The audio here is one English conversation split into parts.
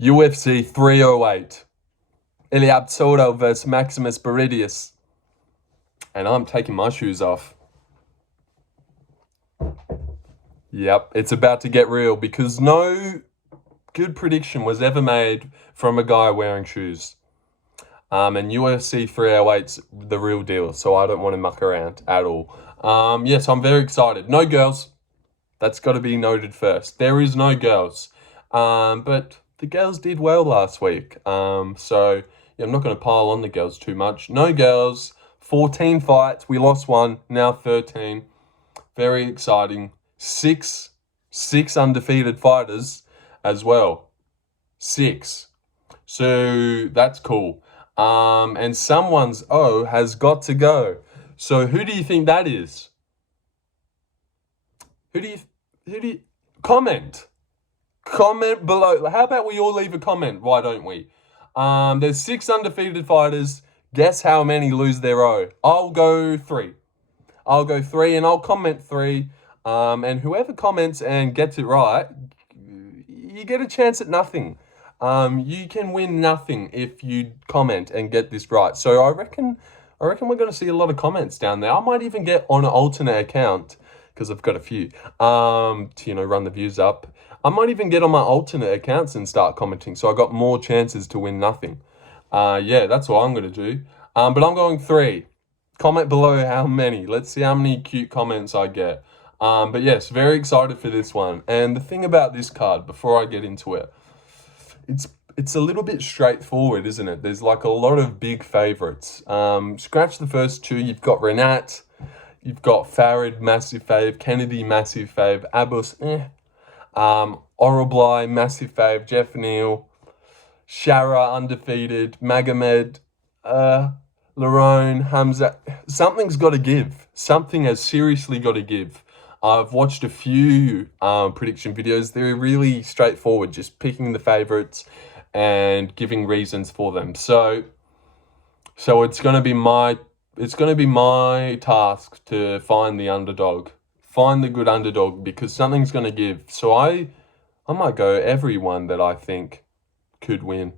UFC 308. Iliab Soto versus Maximus Baridius. And I'm taking my shoes off. Yep, it's about to get real because no good prediction was ever made from a guy wearing shoes. And UFC 308's the real deal, so I don't want to muck around at all. Yes, I'm very excited. No girls. That's got to be noted first. There is no girls. But the girls did well last week. So yeah, I'm not going to pile on the girls too much. No girls. 14 fights. We lost one. Now 13. Very exciting. Six undefeated fighters as well. 6. So that's cool. And someone's O has got to go. So who do you think that is? Who do you comment below? How about we all leave a comment? Why don't we? There's 6 undefeated fighters. Guess how many lose their O? I'll go 3. I'll go 3 and I'll comment 3. And whoever comments and gets it right, you get a chance at nothing. You can win nothing if you comment and get this right. So I reckon we're going to see a lot of comments down there. I might even get on an alternate account because I've got a few to run the views up. I might even get on my alternate accounts and start commenting, so I got more chances to win nothing. Yeah, that's what I'm going to do. But I'm going 3. Comment below how many. Let's see how many cute comments I get. But yes, very excited for this one. And the thing about this card, before I get into it, it's a little bit straightforward, isn't it? There's like a lot of big favorites. Scratch the first 2. You've got Rinat, you've got Farid, massive fave, Kennedy, massive fave, Abus, Orolbai, massive fave, Geoff Neal, Shara, undefeated, Magomed, Lerone, Hamza. Something's got to give. Something has seriously got to give. I've watched a few prediction videos. They're really straightforward, just picking the favorites and giving reasons for them. So it's going to be my task to find the underdog, find the good underdog, because something's going to give. So I might go everyone that I think could win.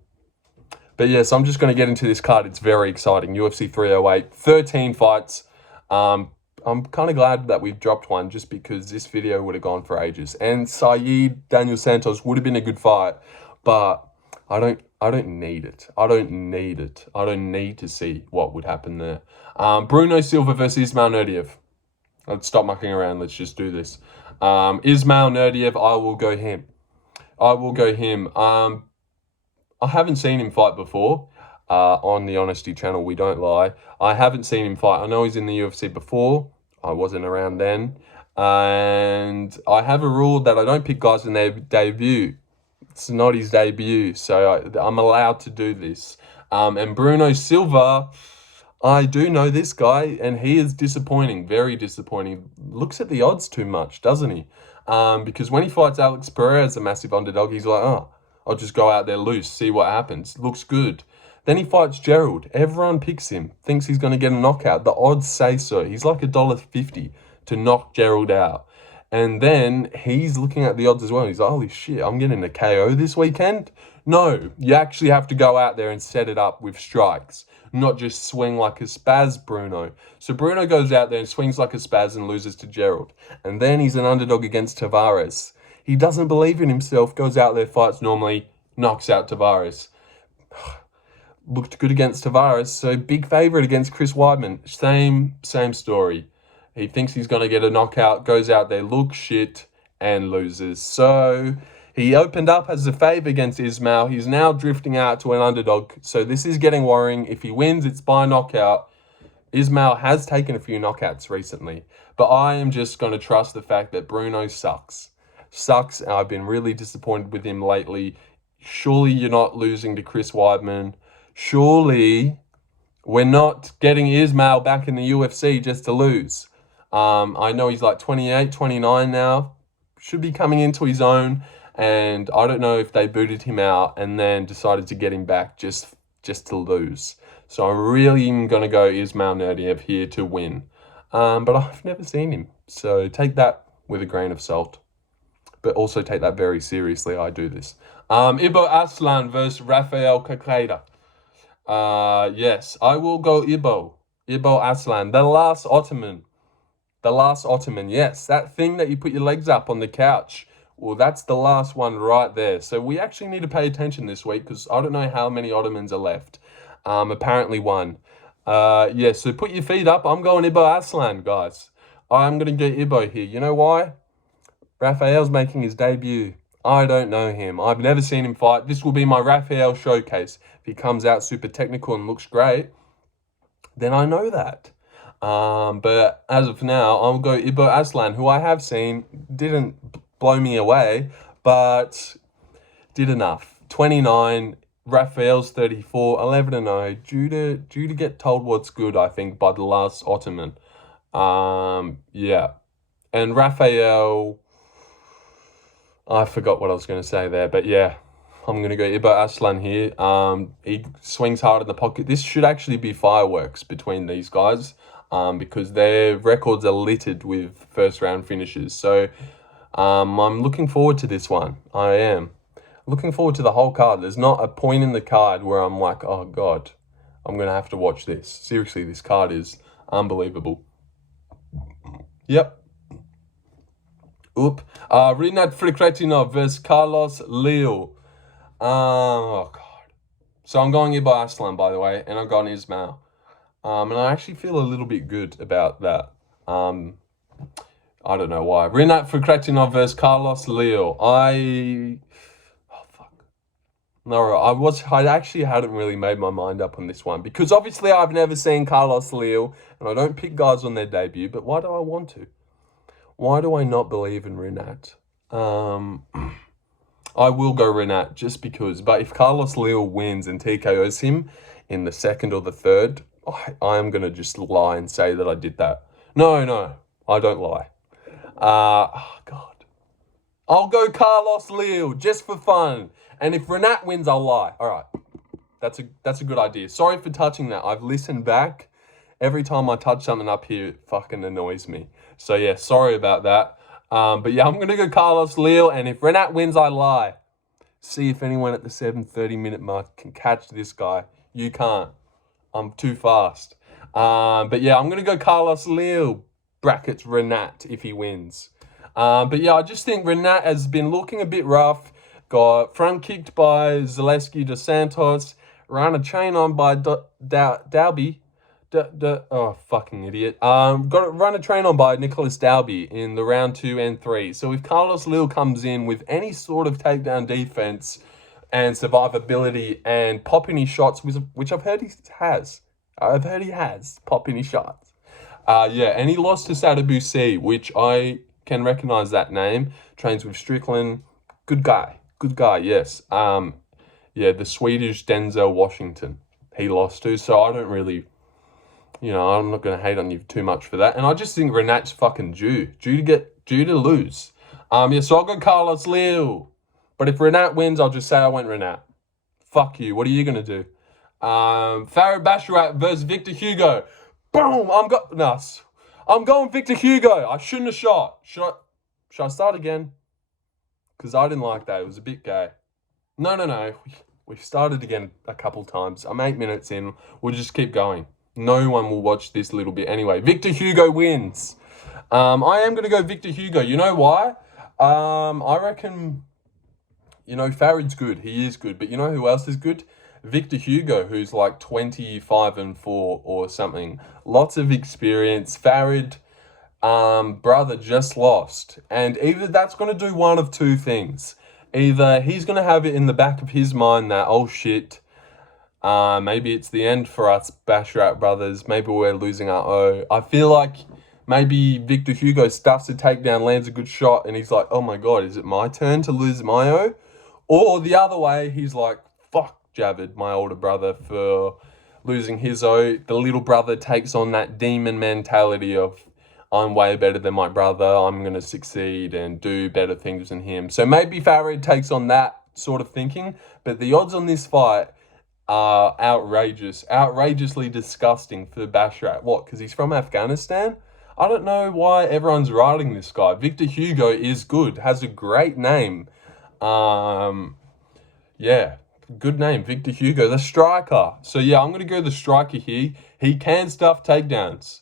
But yes, I'm just going to get into this card. It's very exciting. UFC 308, 13 fights. I'm kind of glad that we've dropped one just because this video would have gone for ages. And Saeed, Daniel Santos would have been a good fight, but I don't need it. I don't need to see what would happen there. Bruno Silva versus Ismail Naurdiev. Let's stop mucking around. Let's just do this. Ismail Naurdiev, I will go him. I haven't seen him fight before. On the Honesty channel, we don't lie. I haven't seen him fight. I know he's in the UFC before. I wasn't around then. And I have a rule that I don't pick guys in their debut. It's not his debut, so I'm allowed to do this. And Bruno Silva, I do know this guy, and he is disappointing, very disappointing. Looks at the odds too much, doesn't he? Because when he fights Alex Pereira as a massive underdog, he's like, oh, I'll just go out there loose, see what happens. Looks good. Then he fights Gerald. Everyone picks him, thinks he's going to get a knockout. The odds say so. He's like $1.50 to knock Gerald out. And then he's looking at the odds as well. He's like, holy shit, I'm getting a KO this weekend? No, you actually have to go out there and set it up with strikes, not just swing like a spaz, Bruno. So Bruno goes out there and swings like a spaz and loses to Gerald. And then he's an underdog against Tavares. He doesn't believe in himself, goes out there, fights normally, knocks out Tavares. Looked good against Tavares, so big favourite against Chris Weidman. Same story. He thinks he's going to get a knockout, goes out there, looks shit, and loses. So he opened up as a favourite against Ismail. He's now drifting out to an underdog. So this is getting worrying. If he wins, it's by knockout. Ismail has taken a few knockouts recently. But I am just going to trust the fact that Bruno sucks. And I've been really disappointed with him lately. Surely you're not losing to Chris Weidman. Surely we're not getting Ismail back in the UFC just to lose. I know he's like 28, 29 now. Should be coming into his own. And I don't know if they booted him out and then decided to get him back just to lose. So I really am going to go Ismail Naurdiev here to win. But I've never seen him. So take that with a grain of salt. But also take that very seriously. I do this. Ibo Aslan versus Rafael Cerqueira. Yes, I will go Ibo. Ibo Aslan, the last Ottoman. The last Ottoman, yes. That thing that you put your legs up on the couch. Well, that's the last one right there. So we actually need to pay attention this week because I don't know how many Ottomans are left. Apparently one. Yeah, so put your feet up. I'm going Ibo Aslan, guys. I'm going to go Ibo here. You know why? Rafael's making his debut. I don't know him. I've never seen him fight. This will be my Rafael showcase. If he comes out super technical and looks great, then I know that. But as of now, I'll go Ibo Aslan, who I have seen, didn't blow me away, but did enough. 29, Rafael's 34, 11-0, due to get told what's good, I think, by the last Ottoman. Yeah. And Rafael, I forgot what I was going to say there, but yeah, I'm going to go Ibo Aslan here. He swings hard in the pocket. This should actually be fireworks between these guys, because their records are littered with first-round finishes. So I'm looking forward to this one. I am. Looking forward to the whole card. There's not a point in the card where I'm like, oh, God, I'm going to have to watch this. Seriously, this card is unbelievable. Yep. Rinat Fakhretdinov versus Carlos Leal. Oh, God. So I'm going Ibo Aslan, by the way, and I'm going Ismail. And I actually feel a little bit good about that. I don't know why. Rinat Fakhretdinov versus Carlos Leal. No, I actually hadn't really made my mind up on this one because obviously I've never seen Carlos Leal and I don't pick guys on their debut, but why do I want to? Why do I not believe in Rinat? I will go Rinat just because, but if Carlos Leal wins and TKOs him in the second or the third, I am going to just lie and say that I did that. No, I don't lie. Oh, God. I'll go Carlos Leal just for fun. And if Rinat wins, I'll lie. All right. That's a good idea. Sorry for touching that. I've listened back. Every time I touch something up here, it fucking annoys me. So, yeah, sorry about that. But, yeah, I'm going to go Carlos Leal. And if Rinat wins, I lie. See if anyone at the 7:30-minute mark can catch this guy. You can't. I'm too fast. But, yeah, I'm going to go Carlos Leal. Brackets Rinat if he wins. But, yeah, I just think Rinat has been looking a bit rough. Got front kicked by Zaleski dos Santos. Ran a chain on by Dalby. Oh, fucking idiot. Got run a train on by Nicholas Dalby in the round 2 and 3. So if Carlos Leal comes in with any sort of takedown defense and survivability and pop any shots, which I've heard he has. I've heard he has pop any shots. Yeah, and he lost to Sadabu C, which I can recognize that name. Trains with Strickland. Good guy, yes. Yeah, the Swedish Denzel Washington he lost to, so I don't really, I'm not going to hate on you too much for that. And I just think Rinat's fucking due to lose. Yeah, so I'll go Carlos Leal. But if Rinat wins, I'll just say I went Rinat. Fuck you, what are you going to do? Farid Basharat versus Victor Hugo. Boom, I'm going Victor Hugo. I shouldn't have shot. Should I start again? Because I didn't like that. It was a bit gay. No. We started again a couple times. I'm 8 minutes in. We'll just keep going. No one will watch this little bit. Anyway, Victor Hugo wins. I am going to go Victor Hugo. You know why? I reckon, Farid's good. He is good. But you know who else is good? Victor Hugo, who's like 25-4 or something. Lots of experience. Farid... brother just lost. And either that's going to do one of two things. Either he's going to have it in the back of his mind that, oh shit, maybe it's the end for us Basharat brothers. Maybe we're losing our O. I feel like maybe Victor Hugo stuffs a takedown, lands a good shot, and he's like, oh my God, is it my turn to lose my O? Or the other way, he's like, fuck Javid, my older brother, for losing his O. The little brother takes on that demon mentality of, I'm way better than my brother, I'm going to succeed and do better things than him. So maybe Farid takes on that sort of thinking, but the odds on this fight are outrageously disgusting for Basharat. What, because he's from Afghanistan? I don't know why everyone's riding this guy. Victor Hugo is good, has a great name. Yeah, good name, Victor Hugo, the striker. So yeah, I'm gonna go the striker here. He can stuff takedowns.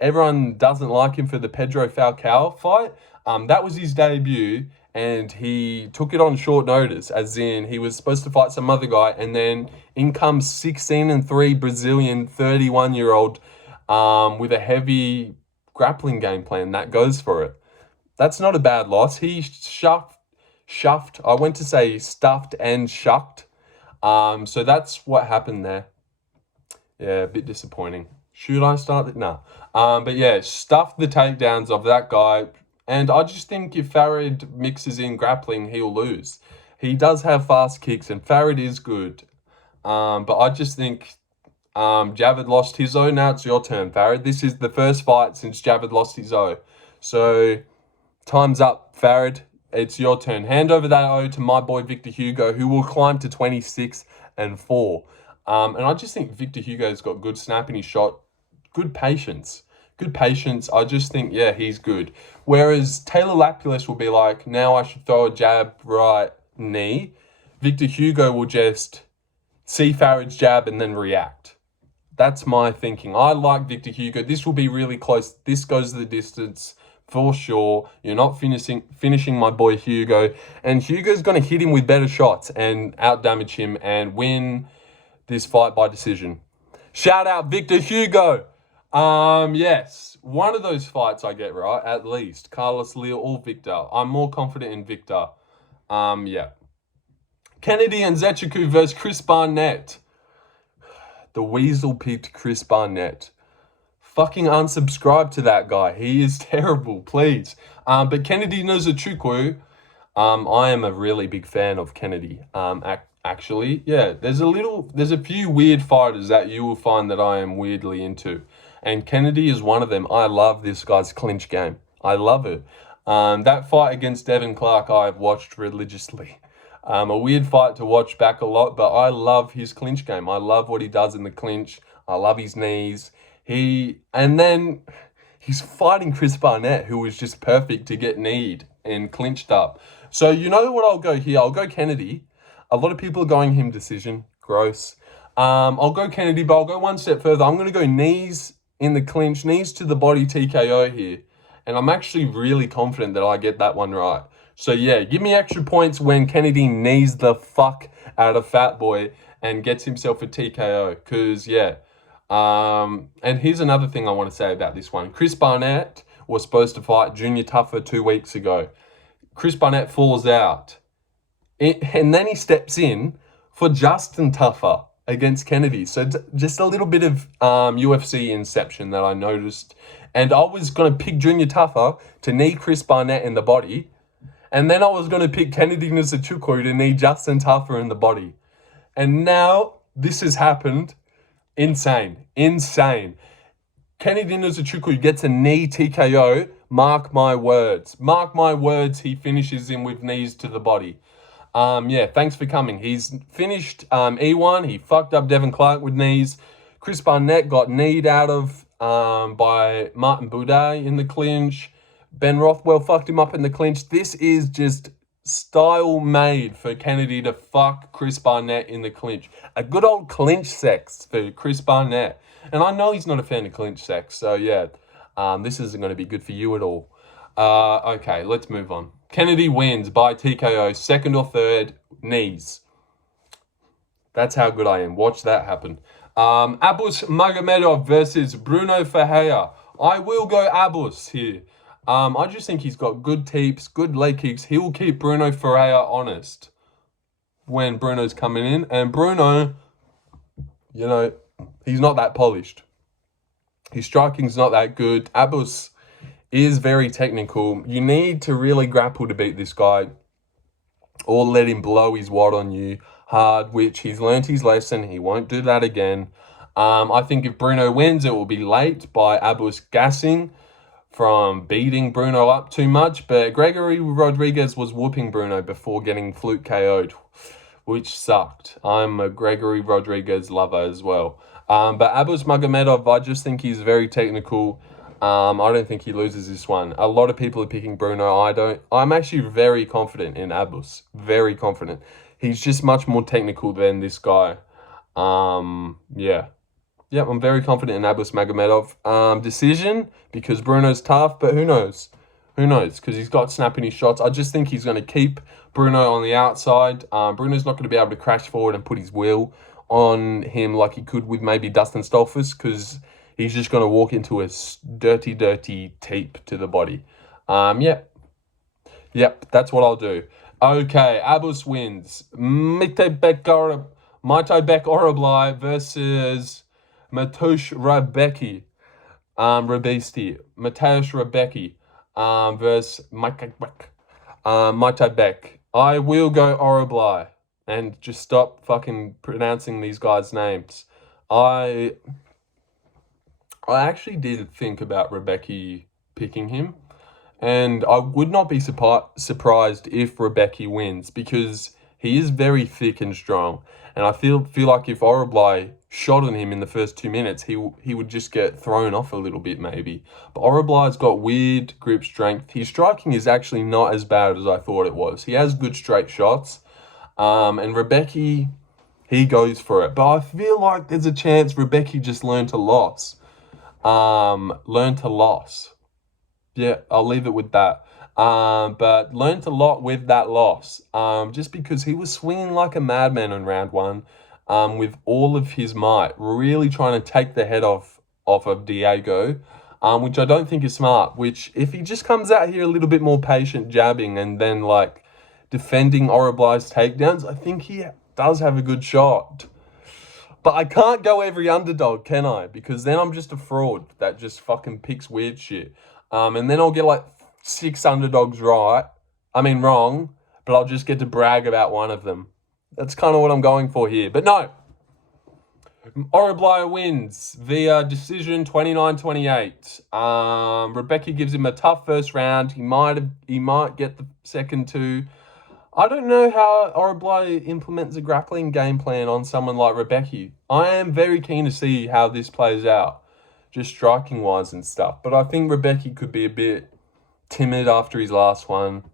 Everyone doesn't like him for the Pedro Falcao fight. That was his debut, and he took it on short notice, as in he was supposed to fight some other guy, and then in comes 16-3 Brazilian 31-year-old with a heavy grappling game plan that goes for it. That's not a bad loss. He shuffed. I went to say stuffed and shucked. So that's what happened there. Yeah, a bit disappointing. Should I start it? No. But yeah, stuffed the takedowns of that guy. And I just think if Farid mixes in grappling, he'll lose. He does have fast kicks, and Farid is good. But I just think Javid lost his O. Now it's your turn, Farid. This is the first fight since Javid lost his O. So time's up, Farid. It's your turn. Hand over that O to my boy Victor Hugo, who will climb to 26-4. And I just think Victor Hugo's got good snap in his shot, good patience. I just think, yeah, he's good. Whereas Taylor Lapulus will be like, now I should throw a jab, right knee. Victor Hugo will just see Farid's jab and then react. That's my thinking. I like Victor Hugo. This will be really close. This goes the distance for sure. You're not finishing my boy Hugo. And Hugo's going to hit him with better shots and outdamage him and win this fight by decision. Shout out Victor Hugo. Yes, one of those fights I get right, at least. Carlos, Leal, or Victor. I'm more confident in Victor. Yeah. Kennedy and Nzechekuwu versus Chris Barnett. The Weasel picked Chris Barnett. Fucking unsubscribe to that guy. He is terrible, please. But Kennedy Nzechekuwu, I am a really big fan of Kennedy. Actually, yeah, there's a few weird fighters that you will find that I am weirdly into. And Kennedy is one of them. I love this guy's clinch game. I love it. That fight against Devin Clark I've watched religiously. A weird fight to watch back a lot, but I love his clinch game. I love what he does in the clinch. I love his knees. And then he's fighting Chris Barnett, who was just perfect to get kneed and clinched up. So you know what I'll go here? I'll go Kennedy. A lot of people are going him decision. Gross. I'll go Kennedy, but I'll go one step further. I'm going to go knees in the clinch, knees to the body TKO here. And I'm actually really confident that I get that one right. So yeah, give me extra points when Kennedy knees the fuck out of Fat Boy and gets himself a TKO. Because yeah. And here's another thing I want to say about this one. Chris Barnett was supposed to fight Junior Tuffer 2 weeks ago. Chris Barnett falls out. And then he steps in for Justin Tuffer against Kennedy. So just a little bit of UFC inception that I noticed. And I was going to pick Junior Tuffer to knee Chris Barnett in the body. And then I was going to pick Kennedy Nzechekuwu to knee Justin Tuffer in the body. And now this has happened. Insane. Kennedy Nzechekuwu gets a knee TKO. Mark my words. He finishes him with knees to the body. Yeah, thanks for coming. He's finished E1. He fucked up Devin Clark with knees. Chris Barnett got kneed out of by Martin Buday in the clinch. Ben Rothwell fucked him up in the clinch. This is just style made for Kennedy to fuck Chris Barnett in the clinch. A good old clinch sex for Chris Barnett. And I know he's not a fan of clinch sex, so yeah, this isn't going to be good for you at all. Okay, let's move on. Kennedy wins by TKO, second or third, knees. That's how good I am. Watch that happen. Abus Magomedov versus Bruno Ferreira. I will go Abus here. I just think he's got good teeps, good leg kicks. He will keep Bruno Ferreira honest when Bruno's coming in. And Bruno, you know, he's not that polished. His striking's not that good. Abus is very technical. You need to really grapple to beat this guy or let him blow his wad on you hard, which he's learnt his lesson. He won't do that again. I think if Bruno wins, it will be late by Abus gassing from beating Bruno up too much, but Gregory Rodriguez was whooping Bruno before getting fluke KO'd, which sucked. I'm a Gregory Rodriguez lover as well. But Abus Magomedov, I just think he's very technical. I don't think he loses this one. A lot of people are picking Bruno. I don't. I'm actually very confident in Abus. Very confident. He's just much more technical than this guy. Yeah. Yep, I'm very confident in Abus Magomedov. Decision, because Bruno's tough, but who knows? Who knows? Because he's got snap in his shots. I just think he's going to keep Bruno on the outside. Bruno's not going to be able to crash forward and put his will on him like he could with maybe Dustin Stolfus, because he's just going to walk into a dirty, dirty tape to the body. Yep, that's what I'll do. Okay, Abus wins. Myktybek Orolbai versus Mateusz Rebecki. Mateusz Rebecki versus Myktybek. I will go Orolbai, and just stop fucking pronouncing these guys' names. I actually did think about Rebecki picking him, and I would not be surprised if Rebecki wins, because he is very thick and strong. And I feel like if Orolbai shot on him in the first 2 minutes, he would just get thrown off a little bit maybe. But Oroblai's got weird grip strength. His striking is actually not as bad as I thought it was. He has good straight shots. And Rebecki, he goes for it. But I feel like there's a chance Rebecki just learned to loss. Yeah, I'll leave it with that. But learned a lot with that loss. Just because he was swinging like a madman in round one, with all of his might, really trying to take the head off of Diego, which I don't think is smart. Which, if he just comes out here a little bit more patient, jabbing, and then like defending Oroblai's takedowns, I think he does have a good shot. But I can't go every underdog, can I? Because then I'm just a fraud that just fucking picks weird shit. And then I'll get like 6 underdogs wrong, but I'll just get to brag about one of them. That's kind of what I'm going for here. But no, Orolbai wins via decision 29-28. Rebecki gives him a tough first round. He might get the second two. I don't know how Orolbai implements a grappling game plan on someone like Rebecki. I am very keen to see how this plays out, just striking-wise and stuff. But I think Rebecki could be a bit timid after his last one.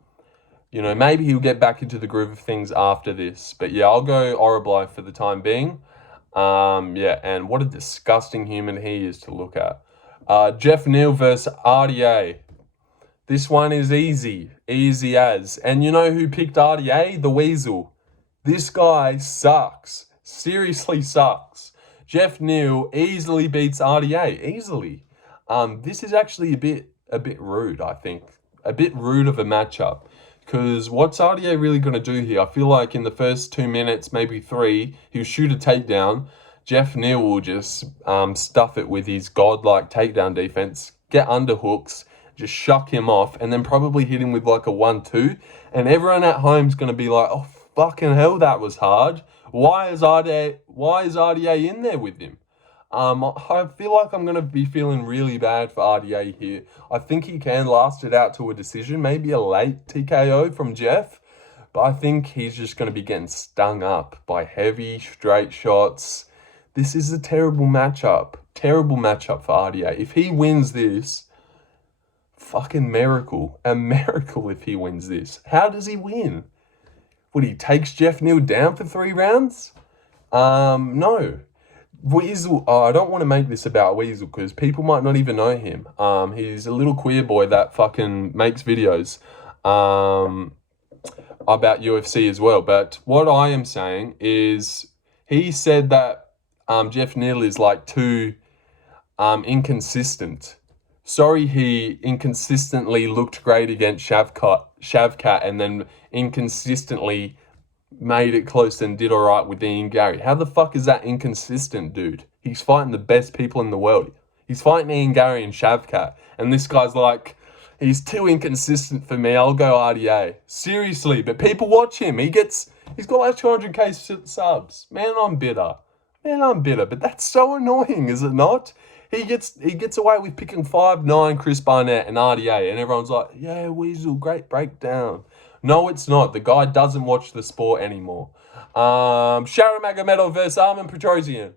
You know, maybe he'll get back into the groove of things after this. But yeah, I'll go Orolbai for the time being. And what a disgusting human he is to look at. Geoff Neal versus RDA. This one is easy as. And you know who picked RDA? The Weasel. This guy sucks. Seriously sucks. Geoff Neal easily beats RDA. Easily. This is actually a bit rude, I think. A bit rude of a matchup. Because what's RDA really going to do here? I feel like in the first 2 minutes, maybe 3, he'll shoot a takedown. Geoff Neal will just stuff it with his godlike takedown defense, get underhooks, just shuck him off, and then probably hit him with like a 1-2. And everyone at home's going to be like, oh, fucking hell, that was hard. Why is RDA in there with him? I feel like I'm going to be feeling really bad for RDA here. I think he can last it out to a decision, maybe a late TKO from Geoff. But I think he's just going to be getting stung up by heavy, straight shots. This is a terrible matchup. Terrible matchup for RDA. If he wins this, fucking miracle. A miracle if he wins this. How does he win? What, he takes Geoff Neal down for 3 rounds? No. Weasel, I don't want to make this about Weasel because people might not even know him. He's a little queer boy that fucking makes videos about UFC as well. But what I am saying is he said that Geoff Neal is like too inconsistent. Sorry, he inconsistently looked great against Shavkat and then inconsistently made it close and did all right with Ian Gary. How the fuck is that inconsistent, dude? He's fighting the best people in the world. He's fighting Ian Gary and Shavkat. And this guy's like, he's too inconsistent for me. I'll go RDA. Seriously, but people watch him. He's got like 200k subs. Man, I'm bitter. But that's so annoying, is it not? He gets away with picking 5'9" Chris Barnett and RDA. And everyone's like, yeah, Weasel, great breakdown. No, it's not. The guy doesn't watch the sport anymore. Shara Magomedov versus Armen Petrosyan.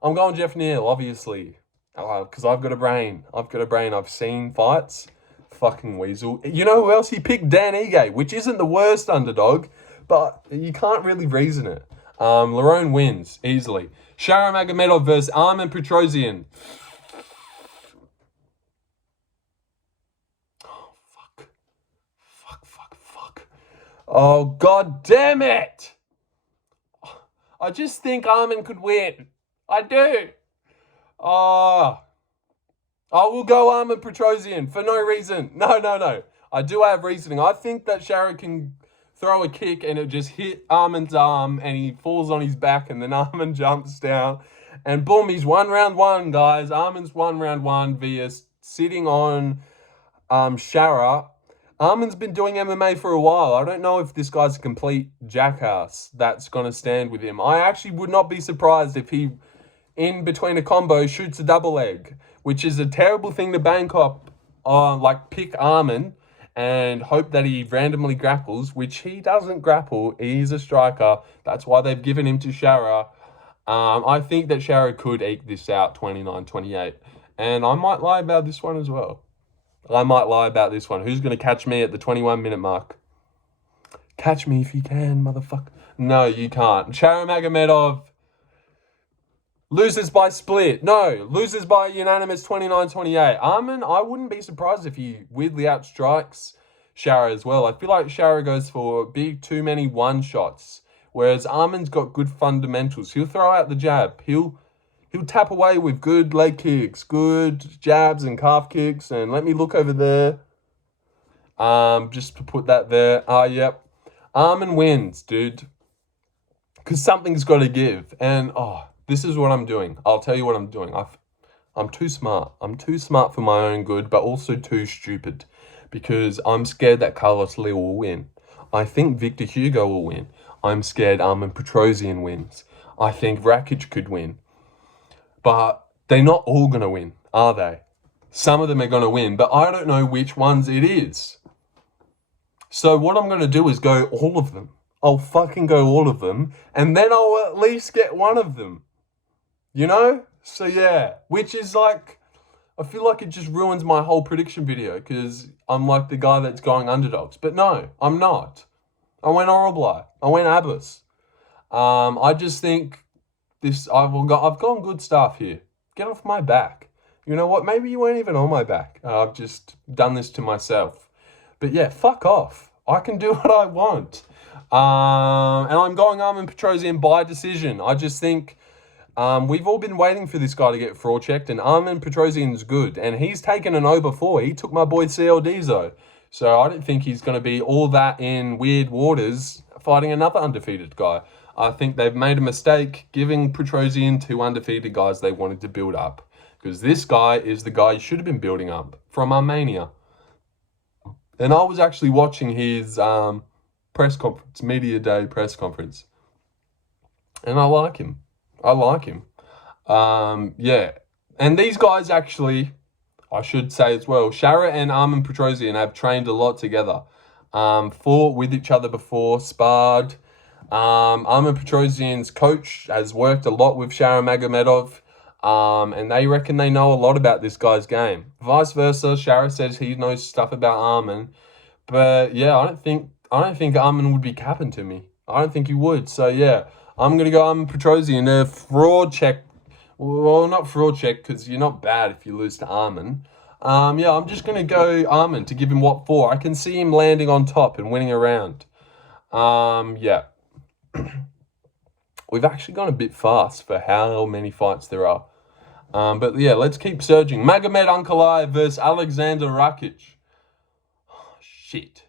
I'm going Geoff Neal, obviously. Because I've got a brain. I've seen fights. Fucking Weasel. You know who else he picked? Dan Ige, which isn't the worst underdog. but you can't really reason it. Lerone wins easily. Shara Magomedov versus Armen Petrosyan. Oh, fuck. Oh, god damn it! I just think Armen could win. I do. Oh, I will go Armen Petrosyan for no reason. No. I do have reasoning. I think that Shara can throw a kick and it just hit Armen's arm and he falls on his back and then Armen jumps down. And boom, he's won round one, guys. Armen's won round one via sitting on Shara. Armen's been doing MMA for a while. I don't know if this guy's a complete jackass that's going to stand with him. I actually would not be surprised if he, in between a combo, shoots a double leg, which is a terrible thing to bank up on, like pick Armen and hope that he randomly grapples, which he doesn't grapple. He's a striker. That's why they've given him to Shara. I think that Shara could eke this out 29-28. And I might lie about this one as well. Who's going to catch me at the 21-minute mark? Catch me if you can, motherfucker. No, you can't. Shara Magomedov loses by split. No, loses by unanimous 29-28. Armen, I wouldn't be surprised if he weirdly outstrikes Shara as well. I feel like Shara goes for too many one-shots, whereas Armen's got good fundamentals. He'll throw out the jab. He'll tap away with good leg kicks, good jabs and calf kicks. And let me look over there. Just to put that there. Yep. Armen wins, dude. Because something's got to give. And, this is what I'm doing. I'll tell you what I'm doing. I'm too smart. I'm too smart for my own good, but also too stupid. Because I'm scared that Carlos Leal will win. I think Victor Hugo will win. I'm scared Armen Petrosyan wins. I think Rakic could win. But they're not all going to win, are they? Some of them are going to win, but I don't know which ones it is. So what I'm going to do is go all of them. I'll fucking go all of them, and then I'll at least get one of them. You know? So yeah, which is like, I feel like it just ruins my whole prediction video, because I'm like the guy that's going underdogs. But no, I'm not. I went Orolbai. I went Abbas. I just think I've gone good stuff here. Get off my back. You know what? Maybe you weren't even on my back. I've just done this to myself. But yeah, fuck off. I can do what I want. And I'm going Armen Petrosyan by decision. I just think we've all been waiting for this guy to get fraud checked, and Armen Petrosyan's good. And he's taken an O before. He took my boy CLD though. So I don't think he's going to be all that in weird waters fighting another undefeated guy. I think they've made a mistake giving Petrosyan two undefeated guys they wanted to build up. Because this guy is the guy you should have been building up from Armenia. And I was actually watching his press conference, media day press conference. And I like him. Yeah. And these guys actually, I should say as well, Shara and Armen Petrosyan have trained a lot together. Fought with each other before, sparred. Armen Petrosyan's coach has worked a lot with Shara Magomedov. And they reckon they know a lot about this guy's game. Vice versa, Shara says he knows stuff about Armen. But yeah, I don't think Armen would be capping to me. I don't think he would. So yeah, I'm going to go Armen Petrosyan. A fraud check. Well, not fraud check, because you're not bad if you lose to Armen. Yeah, I'm just going to go Armen to give him what for. I can see him landing on top and winning a round. Yeah. We've actually gone a bit fast for how many fights there are. But yeah, let's keep surging. Magomed Ankalaev versus Alexander Rakic. Oh, shit.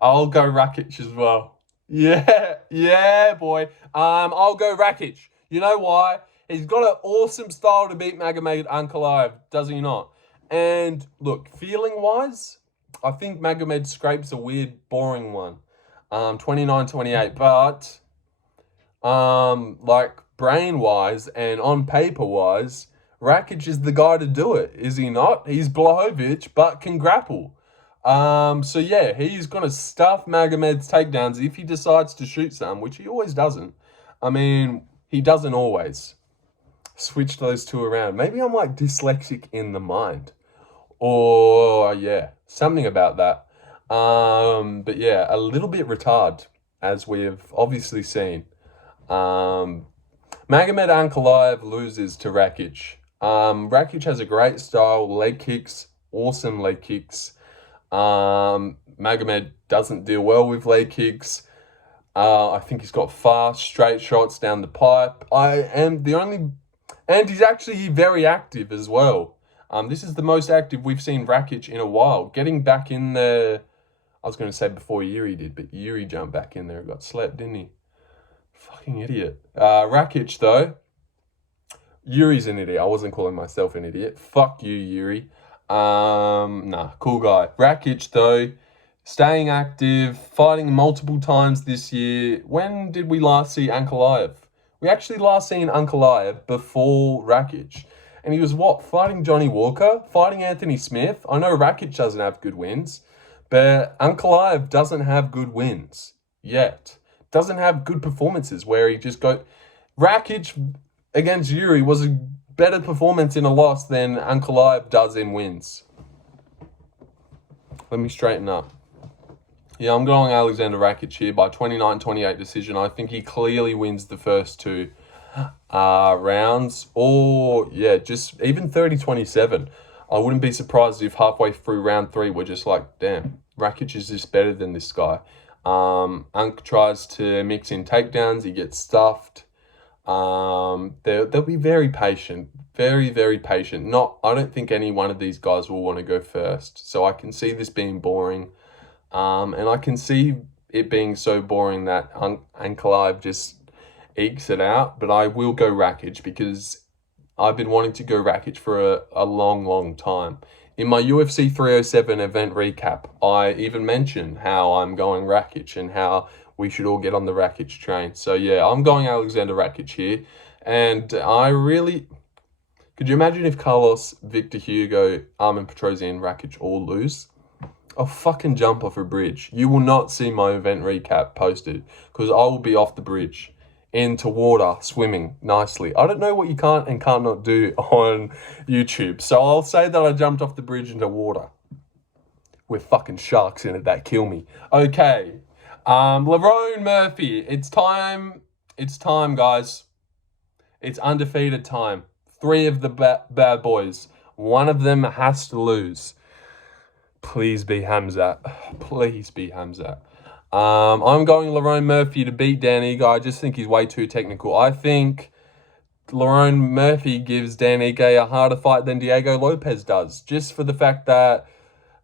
I'll go Rakic as well. Yeah, boy. I'll go Rakic. You know why? He's got an awesome style to beat Magomed Ankalaev, does he not? And look, feeling-wise, I think Magomed scrapes a weird, boring one. 29-28, but like brain-wise and on paper-wise, Rakic is the guy to do it, is he not? He's Blachowicz, but can grapple. So yeah, he's going to stuff Magomed's takedowns if he decides to shoot some, which he always doesn't. I mean, he doesn't always. Switch those two around. Maybe I'm like dyslexic in the mind. Or yeah, something about that. But yeah, a little bit retarded, as we've obviously seen. Magomed Ankalaev loses to Rakic. Rakic has a great style, leg kicks, awesome leg kicks. Magomed doesn't deal well with leg kicks. I think he's got fast, straight shots down the pipe. And he's actually very active as well. This is the most active we've seen Rakic in a while. Getting back in there, I was going to say before Yuri did, but Yuri jumped back in there and got slept, didn't he? Fucking idiot. Rakic, though. Yuri's an idiot. I wasn't calling myself an idiot. Fuck you, Yuri. Nah, cool guy. Rakic, though, staying active, fighting multiple times this year. When did we last see Ankalaev? We actually last seen Ankalaev before Rakic. And he was what? Fighting Johnny Walker? Fighting Anthony Smith? I know Rakic doesn't have good wins, but Ankalaev doesn't have good wins yet. Doesn't have good performances where he just go... Rakic against Yuri was a better performance in a loss than Ankalaev does in wins. Let me straighten up. Yeah, I'm going Alexander Rakic here by 29-28 decision. I think he clearly wins the first two rounds. Or, yeah, just even 30-27. I wouldn't be surprised if halfway through round 3 we're just like, damn, Rakic is just better than this guy. Unk tries to mix in takedowns. He gets stuffed. They'll be very patient. Very, very patient. I don't think any one of these guys will want to go first. So I can see this being boring. And I can see it being so boring that Ankalaev just ekes it out. But I will go Rakic because I've been wanting to go Rakic for a long, long time. In my UFC 307 event recap, I even mentioned how I'm going Rakic and how we should all get on the Rakic train. So yeah, I'm going Alexander Rakic here. And I really... Could you imagine if Carlos, Victor Hugo, Armen, Petrosyan, Rakic all lose? I'll fucking jump off a bridge. You will not see my event recap posted because I will be off the bridge into water swimming nicely. I don't know what you can't and can't not do on YouTube. So I'll say that I jumped off the bridge into water with fucking sharks in it that kill me. Okay. Lerone Murphy. It's time. It's time, guys. It's undefeated time. 3 of the bad boys. One of them has to lose. Please be Hamzat. Please be Hamzat. I'm going Lerone Murphy to beat Dan Ige. I just think he's way too technical. I think Lerone Murphy gives Dan Ige a harder fight than Diego Lopez does. Just for the fact that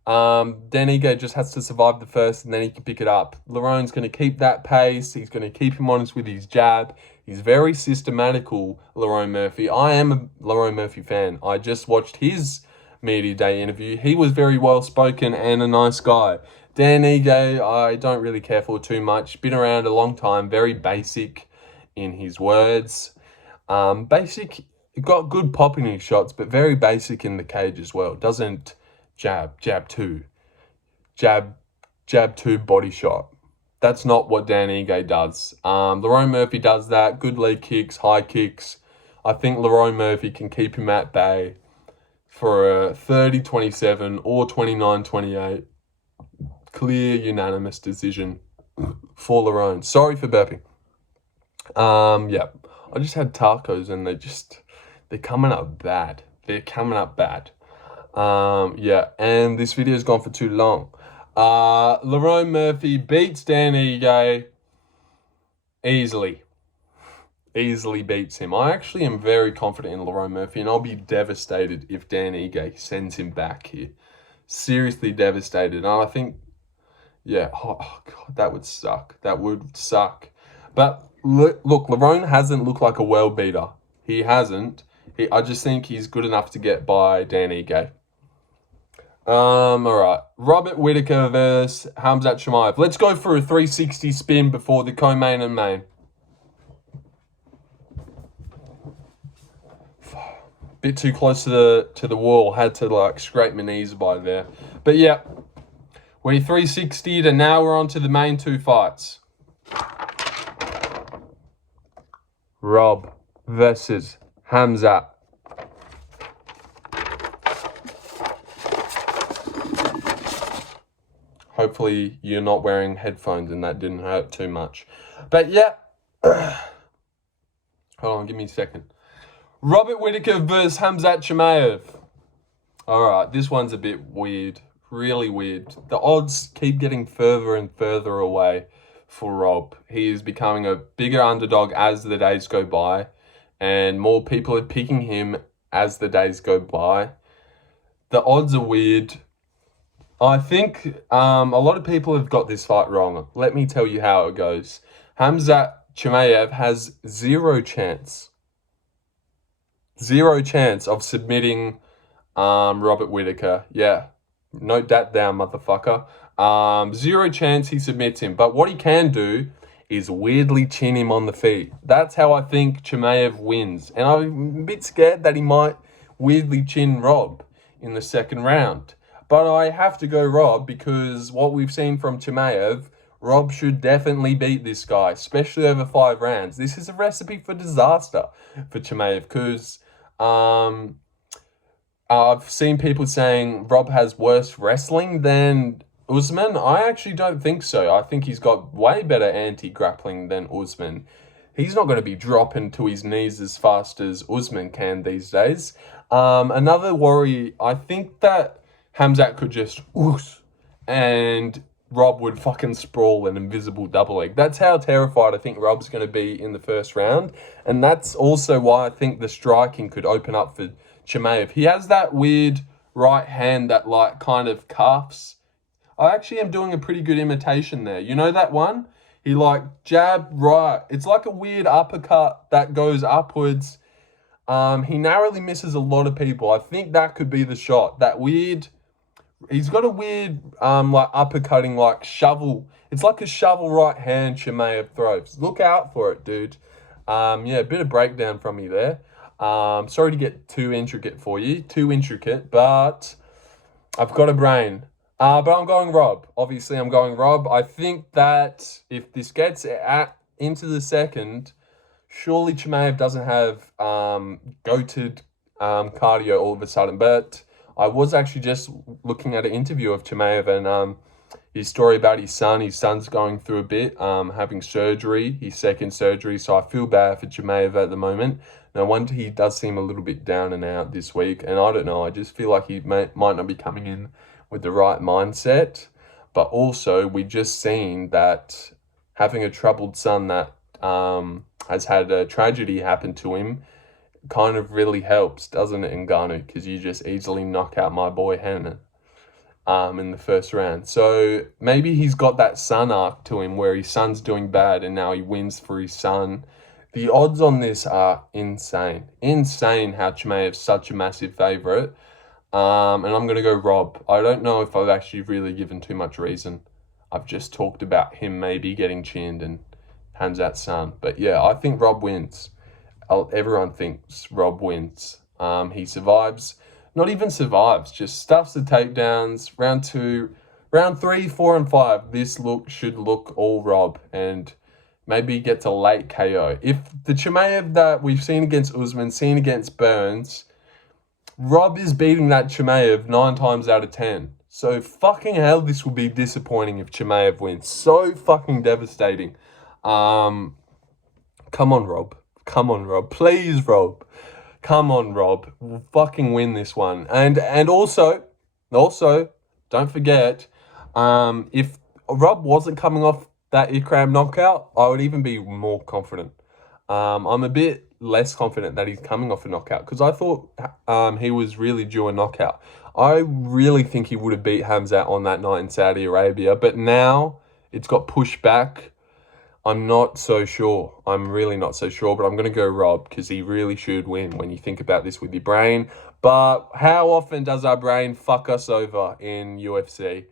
Dan Ige just has to survive the first and then he can pick it up. Lerone's going to keep that pace. He's going to keep him honest with his jab. He's very systematical, Lerone Murphy. I am a Lerone Murphy fan. I just watched his media day interview. He was very well spoken and a nice guy. Dan Ige, I don't really care for too much. Been around a long time. Very basic in his words. Basic, got good pop in his shots, but very basic in the cage as well. Doesn't jab, jab two. Jab, jab two, body shot. That's not what Dan Ige does. Lerone Murphy does that. Good leg kicks, high kicks. I think Lerone Murphy can keep him at bay for a 30-27 or 29-28. Clear, unanimous decision for Lerone. Sorry for burping. Yeah. I just had tacos and they're coming up bad. They're coming up bad. Yeah, and this video's gone for too long. Lerone Murphy beats Dan Ige easily. Easily beats him. I actually am very confident in Lerone Murphy, and I'll be devastated if Dan Ige sends him back here. Seriously devastated. And I think, yeah, oh God, that would suck. That would suck. But look, Lerone hasn't looked like a world beater. He hasn't. I just think he's good enough to get by Dan Ige. Alright. Robert Whittaker versus Khamzat Chimaev. Let's go for a 360 spin before the co-main and main. Bit too close to the wall. Had to scrape my knees by there. But yeah, we 360'd and now we're on to the main 2 fights. Rob versus Khamzat. Hopefully hopefully you're not wearing headphones and that didn't hurt too much. But yeah, hold on, give me a second. Robert Whittaker versus Khamzat Chimaev. All right, this one's a bit weird, really weird. The odds keep getting further and further away for Rob. He is becoming a bigger underdog as the days go by, and more people are picking him as the days go by. The odds are weird. I think a lot of people have got this fight wrong. Let me tell you how it goes. Khamzat Chimaev has zero chance of submitting Robert Whittaker. Yeah, note that down, motherfucker. Zero chance he submits him. But what he can do is weirdly chin him on the feet. That's how I think Chimaev wins. And I'm a bit scared that he might weirdly chin Rob in the second round. But I have to go Rob because what we've seen from Chimaev, Rob should definitely beat this guy, especially over 5 rounds. This is a recipe for disaster for Chimaev because I've seen people saying Rob has worse wrestling than Usman. I actually don't think so. I think he's got way better anti-grappling than Usman. He's not going to be dropping to his knees as fast as Usman can these days. Another worry, I think that Khamzat could just and Rob would fucking sprawl an invisible double leg. That's how terrified I think Rob's going to be in the first round. And that's also why I think the striking could open up for Chimaev. He has that weird right hand that like kind of cuffs. I actually am doing a pretty good imitation there. You know that one? He like jab right. It's like a weird uppercut that goes upwards. He narrowly misses a lot of people. I think that could be the shot. That weird... He's got a weird, like, uppercutting, like, shovel. It's like a shovel right hand Chimaev throws. Look out for it, dude. Yeah, a bit of breakdown from me there. Sorry to get too intricate for you. Too intricate, but I've got a brain. But I'm going Rob. Obviously, I'm going Rob. I think that if this gets into the second, surely Chimaev doesn't have goated cardio all of a sudden, but... I was actually just looking at an interview of Chimaev and his story about his son. His son's going through a bit, having surgery, his second surgery. So I feel bad for Chimaev at the moment. No wonder he does seem a little bit down and out this week. And I don't know, I just feel like he might not be coming in with the right mindset. But also, we just seen that having a troubled son that has had a tragedy happen to him kind of really helps, doesn't it, Ngannou? Because you just easily knock out my boy Hannah in the first round. So maybe he's got that son arc to him where his son's doing bad and now he wins for his son. The odds on this are insane. Insane how Chimaev's such a massive favourite. And I'm going to go Rob. I don't know if I've actually really given too much reason. I've just talked about him maybe getting chinned and Khamzat's son. But yeah, I think Rob wins. Everyone thinks Rob wins. He survives. Not even survives, just stuffs the takedowns. Round 2, round 3, 4, and 5. This should look all Rob and maybe gets a late KO. If the Chimaev that we've seen against Usman, seen against Burns, Rob is beating that Chimaev 9 times out of 10. So fucking hell, this will be disappointing if Chimaev wins. So fucking devastating. Come on, Rob. Come on, Rob. Please, Rob. Come on, Rob. We'll fucking win this one. And also, don't forget, if Rob wasn't coming off that Ikram knockout, I would even be more confident. I'm a bit less confident that he's coming off a knockout because I thought he was really due a knockout. I really think he would have beat Khamzat on that night in Saudi Arabia, but now it's got pushed back. I'm not so sure. I'm really not so sure, but I'm going to go Rob because he really should win when you think about this with your brain. But how often does our brain fuck us over in UFC?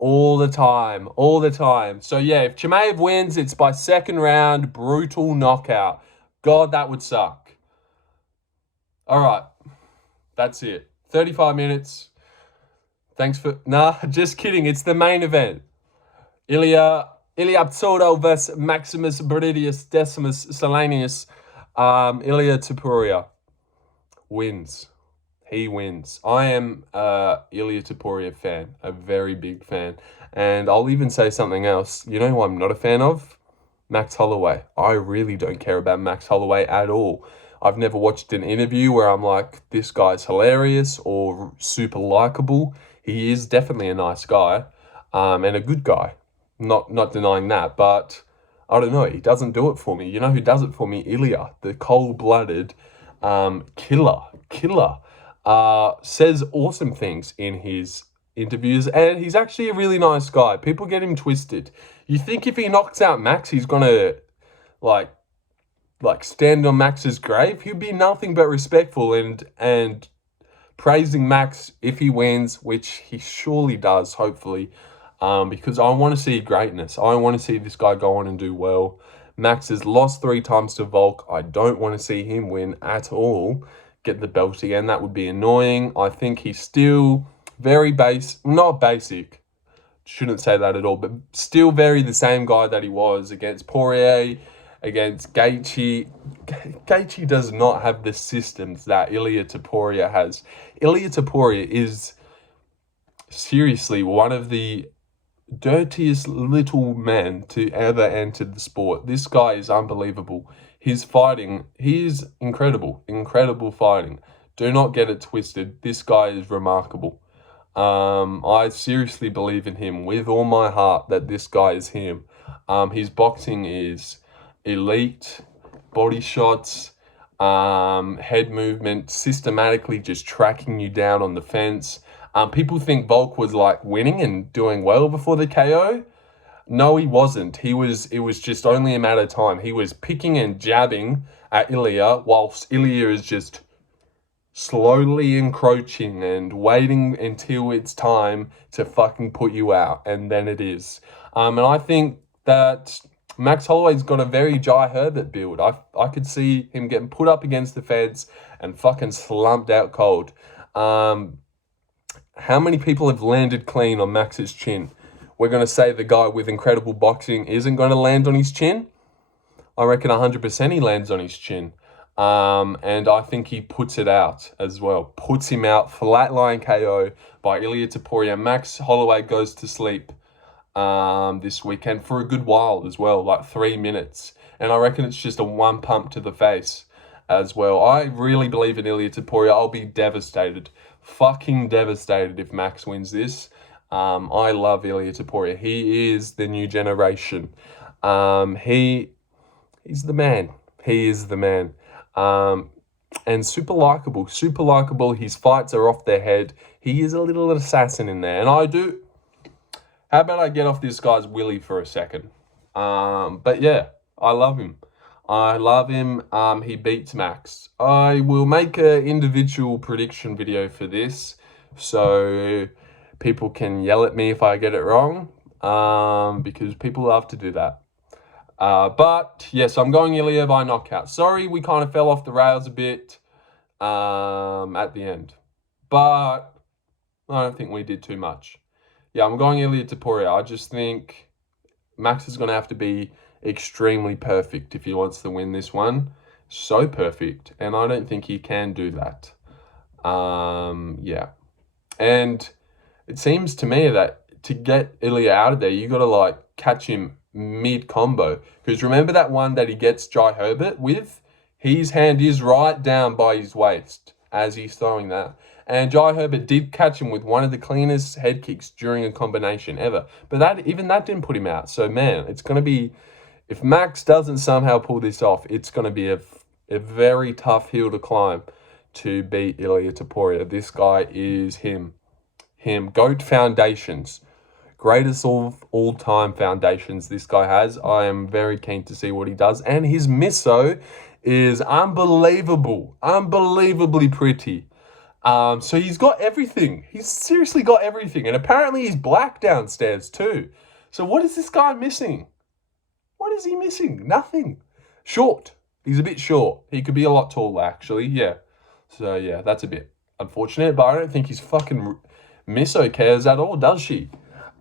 All the time. All the time. So yeah, if Chimaev wins, it's by second round, brutal knockout. God, that would suck. All right. That's it. 35 minutes. Thanks for... Nah, just kidding. It's the main event. Ilia Pseudo vs Maximus Bridius Decimus Selenius. Ilia Topuria wins. he wins. I am a Ilia Topuria fan, a very big fan. And I'll even say something else. You know who I'm not a fan of? Max Holloway. I really don't care about Max Holloway at all. I've never watched an interview where I'm like, this guy's hilarious or super likable. He is definitely a nice guy, and a good guy. Not denying that, but I don't know. He doesn't do it for me. You know who does it for me? Ilia, the cold-blooded killer. Says awesome things in his interviews, and he's actually a really nice guy. People get him twisted. You think if he knocks out Max, he's gonna like stand on Max's grave? He'd be nothing but respectful and praising Max if he wins, which he surely does, hopefully, because I want to see greatness. I want to see this guy go on and do well. Max has lost 3 times to Volk. I don't want to see him win at all, get the belt again. That would be annoying. I think he's still very not basic, shouldn't say that at all, but still very the same guy that he was against Poirier, against Gaethje. Gaethje does not have the systems that Ilia Topuria has. Ilia Topuria is seriously one of the dirtiest little men to ever enter the sport. This guy is unbelievable. His fighting, he is incredible. Incredible fighting. Do not get it twisted. This guy is remarkable. I seriously believe in him with all my heart that this guy is him. His boxing is elite, body shots, head movement, systematically just tracking you down on the fence. People think Volk was like winning and doing well before the KO. No, he wasn't. It was just only a matter of time. He was picking and jabbing at Ilia, whilst Ilia is just slowly encroaching and waiting until it's time to fucking put you out, and then it is. And I think that Max Holloway's got a very Jai Herbert build. I could see him getting put up against the feds and fucking slumped out cold. How many people have landed clean on Max's chin? We're going to say the guy with incredible boxing isn't going to land on his chin? I reckon 100% he lands on his chin. And I think he puts it out as well. Puts him out, flatline KO by Ilia Topuria. Max Holloway goes to sleep this weekend for a good while as well, like 3 minutes. And I reckon it's just a one pump to the face as well. I really believe in Ilia Topuria. I'll be devastated. Fucking devastated if Max wins this. I love Ilia Topuria. He is the new generation. He's the man. He is the man. And super likable. His fights are off their head. He is a little assassin in there. And how about I get off this guy's willy for a second? But yeah, I love him. He beats Max. I will make an individual prediction video for this, so people can yell at me if I get it wrong, because people love to do that. But yes, I'm going Ilia by knockout. Sorry, we kind of fell off the rails a bit at the end, but I don't think we did too much. Yeah, I'm going Ilia Topuria. I just think Max is going to have to be extremely perfect if he wants to win this one. So perfect, and I don't think he can do that. Yeah, and it seems to me that to get Ilia out of there, you got to like catch him mid-combo. Because remember that one that he gets Jai Herbert with? His hand is right down by his waist as he's throwing that. And Jai Herbert did catch him with one of the cleanest head kicks during a combination ever. But even that didn't put him out. So, man, it's going to be... If Max doesn't somehow pull this off, it's going to be a very tough hill to climb to beat Ilia Topuria. This guy is him. GOAT foundations. Greatest of all-time foundations this guy has. I am very keen to see what he does. And his miso is unbelievable. Unbelievably pretty. So he's got everything. He's seriously got everything. And apparently he's black downstairs too. So what is this guy missing? What is he missing? Nothing. Short. He's a bit short. He could be a lot taller, actually. Yeah. So, yeah, that's a bit unfortunate. But I don't think his fucking miso cares at all, does she?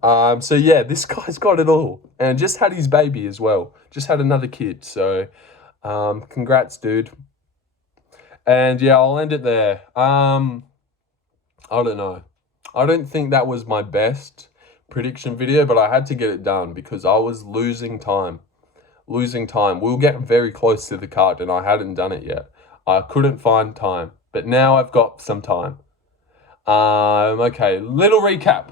So, yeah, this guy's got it all. And just had his baby as well. Just had another kid. So, congrats, dude. And, yeah, I'll end it there. I don't know. I don't think that was my best prediction video, but I had to get it done because I was losing time. We'll get very close to the card and I hadn't done it yet. I couldn't find time, but now I've got some time. Okay, little recap.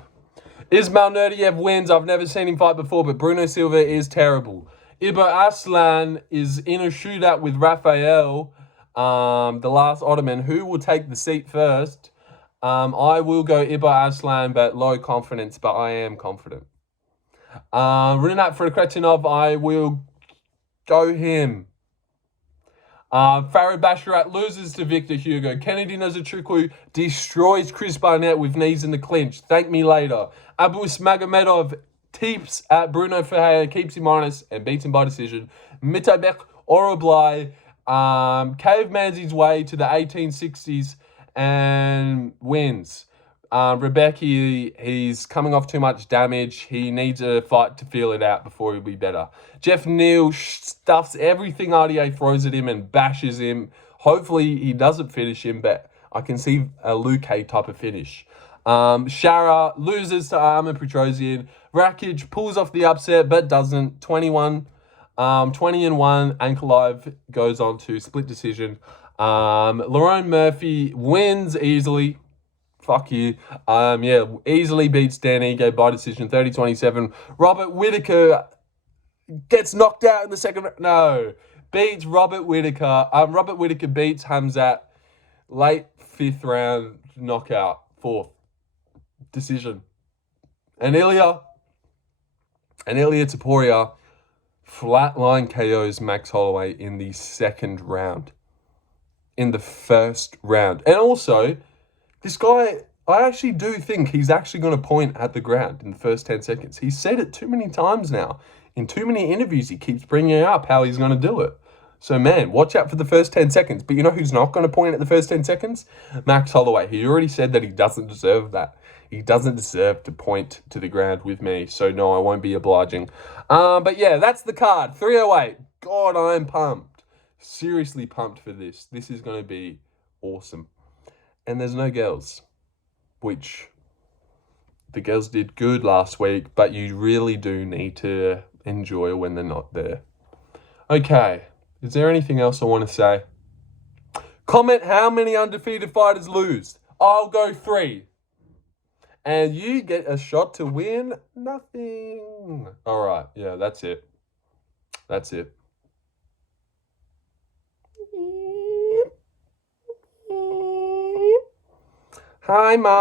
Ismail Naurdiev wins. I've never seen him fight before, but Bruno Silva is terrible. Aslan is in a shootout with Rafael, the last Ottoman. Who will take the seat first? I will go Aslan, but low confidence, but I am confident. Rinat Fakhretdinov, I will go him. Farid Basharat loses to Victor Hugo. Kennedy Nzechekuwu destroys Chris Barnett with knees in the clinch. Thank me later. Magomedov keeps at Bruno Ferreira, keeps him honest and beats him by decision. Myktybek Orolbai cavemans his way to the 1860s and wins. Rebecki, he's coming off too much damage. He needs a fight to feel it out before he'll be better. Geoff Neal stuffs everything RDA throws at him and bashes him. Hopefully he doesn't finish him, but I can see a Luke type of finish. Shara loses to Armen Petrosyan. Rakic pulls off the upset, but doesn't. 20-1. Ankalaev goes on to split decision. Lerone Murphy wins easily. Fuck you. Easily beats Dan Ige by decision, 30-27. Robert Whittaker gets knocked out in the second round. No. Beats Robert Whittaker. Robert Whittaker beats Hamzat. Late 5th round knockout. 4th decision. And Ilya Topuria flatline KOs Max Holloway in the second round. In the first round. And also, this guy, I actually do think he's actually going to point at the ground in the first 10 seconds. He's said it too many times now. In too many interviews, he keeps bringing up how he's going to do it. So, man, watch out for the first 10 seconds. But you know who's not going to point at the first 10 seconds? Max Holloway. He already said that he doesn't deserve that. He doesn't deserve to point to the ground with me. So, no, I won't be obliging. But, yeah, that's the card. 308. God, I'm pumped. Seriously pumped for this. This is going to be awesome. And there's no girls, which the girls did good last week, but you really do need to enjoy when they're not there. Okay, is there anything else I want to say? Comment how many undefeated fighters lose. I'll go 3. And you get a shot to win nothing. All right, yeah, that's it. That's it. Hi, Mom.